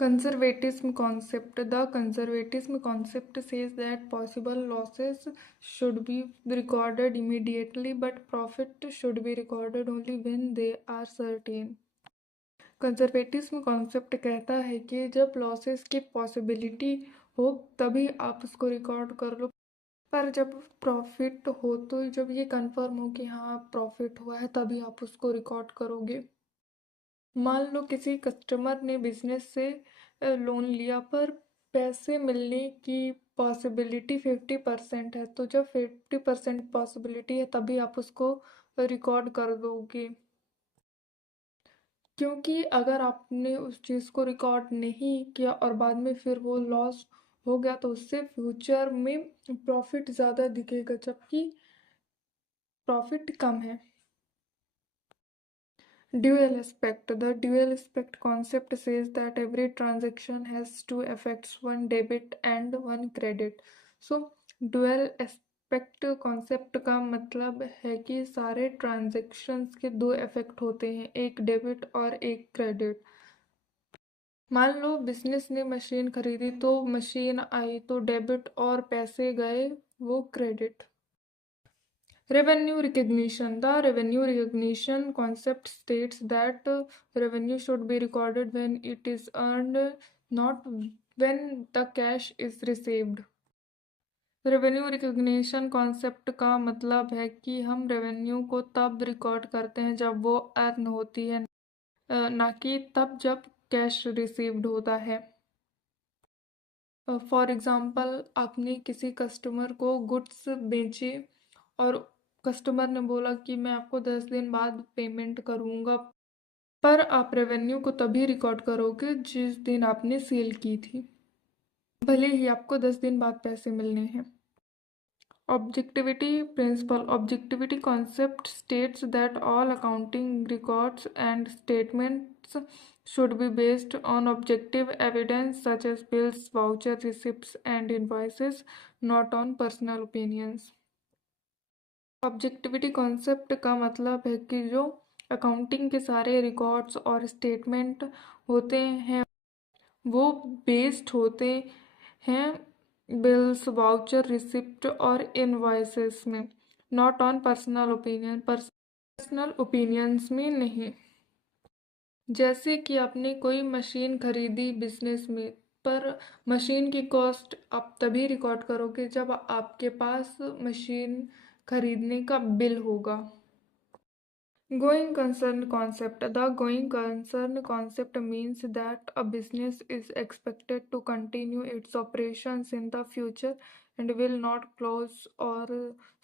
Conservatism concept. The conservatism concept says that possible losses should be recorded immediately, but profit should be recorded only when they are certain. Conservatism concept कहता है कि जब losses की possibility हो तभी आप उसको रिकॉर्ड कर लो, पर जब प्रॉफिट हो तो जब ये कंफर्म हो कि हाँ प्रॉफिट हुआ है तभी आप उसको रिकॉर्ड करोगे। मान लो किसी कस्टमर ने बिजनेस से लोन लिया पर पैसे मिलने की पॉसिबिलिटी 50% है, तो जब 50% पॉसिबिलिटी है तभी आप उसको रिकॉर्ड कर दोगे, क्योंकि अगर आपने उस चीज़ को रिकॉर्ड नहीं किया और बाद में फिर वो लॉस हो गया तो उससे फ्यूचर में प्रॉफिट ज़्यादा दिखेगा जबकि प्रॉफिट कम है। Dual aspect. The dual aspect concept says that every transaction has two effects, one debit and one credit. So dual aspect concept का मतलब है कि सारे transactions के दो effect होते हैं, एक डेबिट और एक क्रेडिट। मान लो बिजनेस ने मशीन खरीदी तो मशीन आई तो डेबिट और पैसे गए वो credit. Revenue recognition. The revenue recognition concept states that revenue should be recorded when it is earned, not when the cash is received. Revenue recognition concept का मतलब है कि हम रेवेन्यू को तब रिकॉर्ड करते हैं जब वो अर्न होती है, ना कि तब जब कैश रिसीव्ड होता है। फॉर एग्ज़ाम्पल आपने किसी कस्टमर को गुड्स बेचे और कस्टमर ने बोला कि मैं आपको 10 दिन बाद पेमेंट करूँगा, पर आप रेवेन्यू को तभी रिकॉर्ड करोगे जिस दिन आपने सेल की थी, भले ही आपको 10 दिन बाद पैसे मिलने हैं। Objectivity principle. Objectivity concept states that all accounting records and statements should be based on objective evidence such as bills, voucher receipts and invoices, not on personal opinions. Objectivity concept का मतलब है कि जो अकाउंटिंग के सारे records और statement होते हैं वो बेस्ड होते हैं बिल्स, वाउचर, रिसिप्ट और इनवॉइसेस में, not on personal opinion, personal opinions में नहीं। जैसे कि आपने कोई मशीन खरीदी बिजनेस में, पर मशीन की कॉस्ट आप तभी रिकॉर्ड करोगे जब आपके पास मशीन खरीदने का बिल होगा। Going concern concept. The going concern concept means that a business is expected to continue its operations in the future and will not close or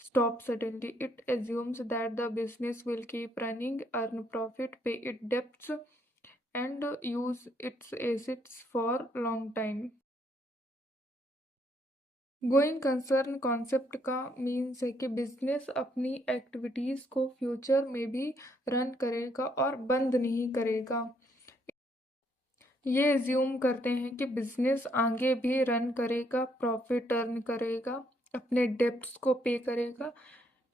stop suddenly. It assumes that the business will keep running, earn profit, pay its debts, and use its assets for long time. Going concern concept का means है कि business अपनी activities को future में भी run करेगा और बंद नहीं करेगा। ये एज्यूम करते हैं कि बिजनेस आगे भी रन करेगा, प्रॉफिट अर्न करेगा, अपने डेब्ट्स को पे करेगा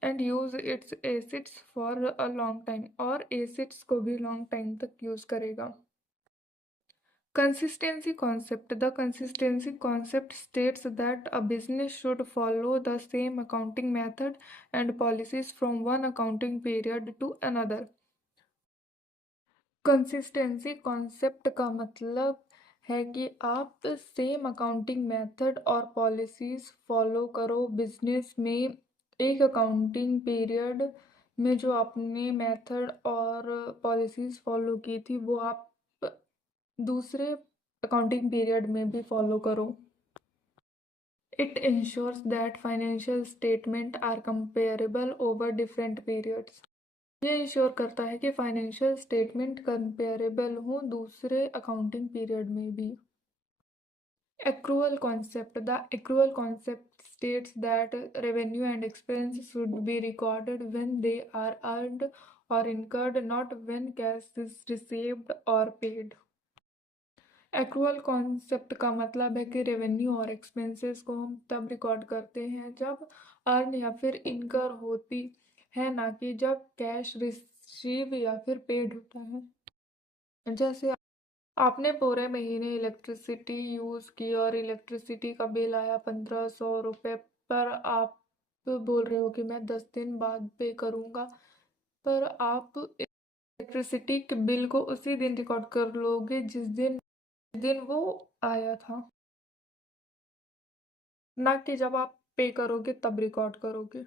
and use its assets for a long time, और एसेट्स को भी लॉन्ग टाइम तक यूज़ करेगा। Consistency concept. The consistency concept states that a business should follow the same accounting method and policies from one accounting period to another. Consistency concept का मतलब है कि आप सेम अकाउंटिंग मेथड और policies follow करो business में। एक accounting period में जो आपने मेथड और पॉलिसीज फॉलो की थी वो आप दूसरे अकाउंटिंग पीरियड में भी फॉलो करो। It ensures that financial statements are comparable over different periods. ये इंश्योर करता है कि फाइनेंशियल स्टेटमेंट कंपेरेबल हों दूसरे अकाउंटिंग पीरियड में भी। Accrual concept. The accrual concept states that revenue and expense should be recorded when they are earned or incurred, not when cash is received or paid. Accrual concept का मतलब है कि revenue और expenses को हम तब रिकॉर्ड करते हैं जब अर्न या फिर इनकर होती है, ना कि जब कैश रिसीव या फिर पेड होता है। जैसे आपने पूरे महीने इलेक्ट्रिसिटी यूज़ की और इलेक्ट्रिसिटी का बिल आया 1500 रुपये, पर आप बोल रहे हो कि मैं 10 दिन बाद पे करूँगा। पर आप इलेक्ट्रिसिटी के बिल को उसी दिन रिकॉर्ड कर लोगे जिस दिन वो आया था, ना कि जब आप पे करोगे तब रिकॉर्ड करोगे।